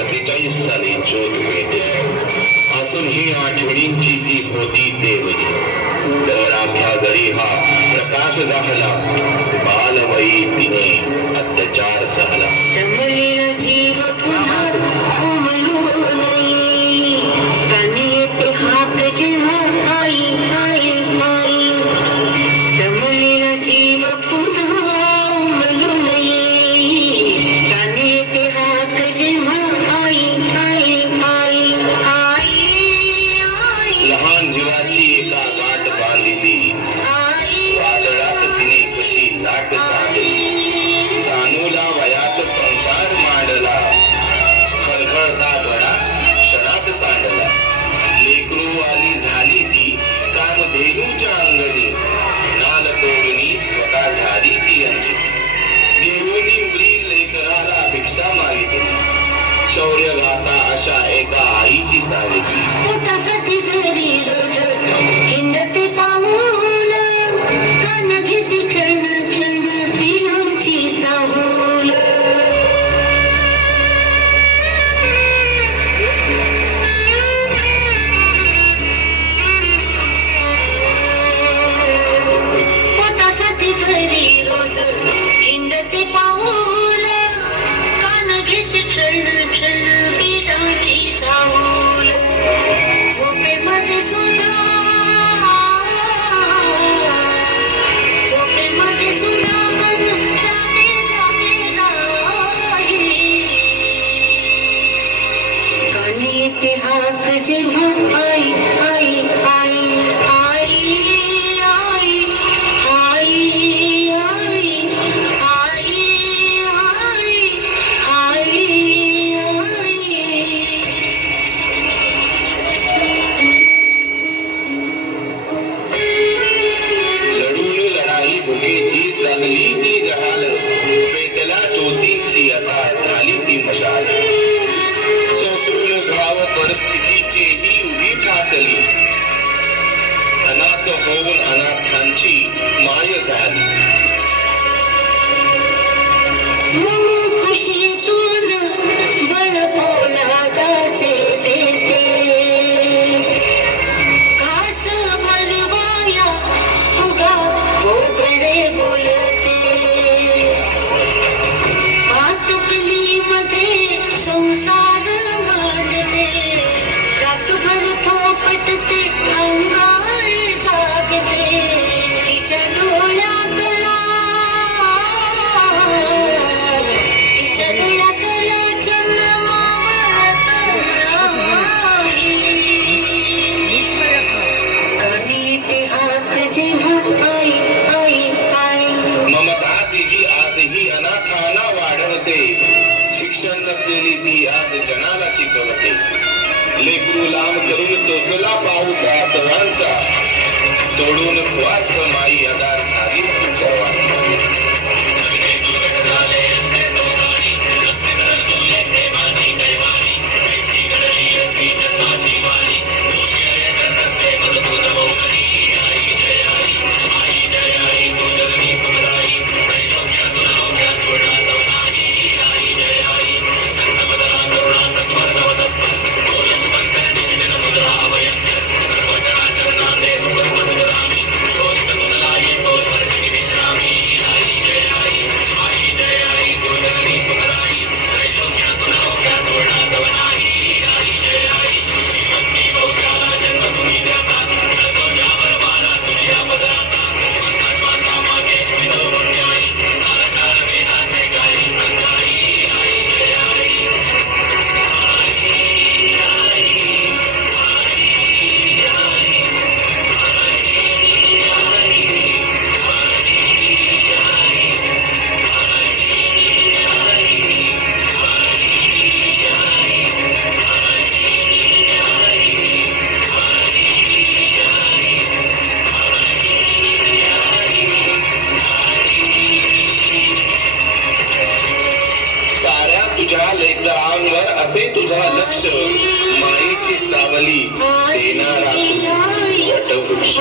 1947 साली ज्योत पेटली. असून ही आठवणींची ती होती देवली. डोळ्याच्या घरी हा प्रकाश झाला. बालवयी तिने अत्याचार सहला. दमलेला जीव पुन्हा उमलू नये. कानी येते हाक जेव्हा आई आई आई. दमलेला जीव पुन्हा उमलू नये. कानी येते हाक जेव्हा आई आई आई आई आई. लहान जीवाची एका गाठ बांधिली. वादळात तिने कशी लाट साधली. सानूला वयात संसार मांडला. खळखळता घडा क्षणात सांडला. लेकरू आली झाली ती कामधेनूच्या अंगणी. नाल तोडणी स्वतः झाली ती अंजली. देवणी उरी लेकराला भिक्षा मागितली. शौर्य गाथा अशा एका आईची सावित्री. पोटासाठी घरी रोज हिंडते पाऊल. कान घेते क्षण क्षण पिलांची चाहूल. पोटासाठी घरी रोज हिंडते पाऊल. कान घेते क्षण क्षण पिलांची चाहूल. झोपेमध्ये सुद्धा मन जागे जागे राही. कानी येते हाक जेव्हा आई आई आई आई आई आई आई आई आई लढून लढाई भुकेची चांगली ती जहाल. पेटला ज्योतीची आता झाली ती मशाल. सोसरून घाव परिस्थितीचीही उभी ठाकली. अनाथ होऊन अनाथांची माय झाली. खुशीतून बळ पोलादाचे देते. घास भरवाया उगा बोबडे बोलते. आतुकलीमध्ये संसार मांडते. रातभर थोपटते अंगार जागते. तिच्या डोळ्यातला चंद्रमा ममता तिची आजही अनाथांना वाढवते. शिक्षण नसलेली ती आज जनाला शिकवते. लेकरू लांब करून सोसला पाऊस सर्वांचा. सोडून स्वार्थ माई आधार झालीस तू सर्वांचा. मायेची सावली देणारा तू वटवृक्ष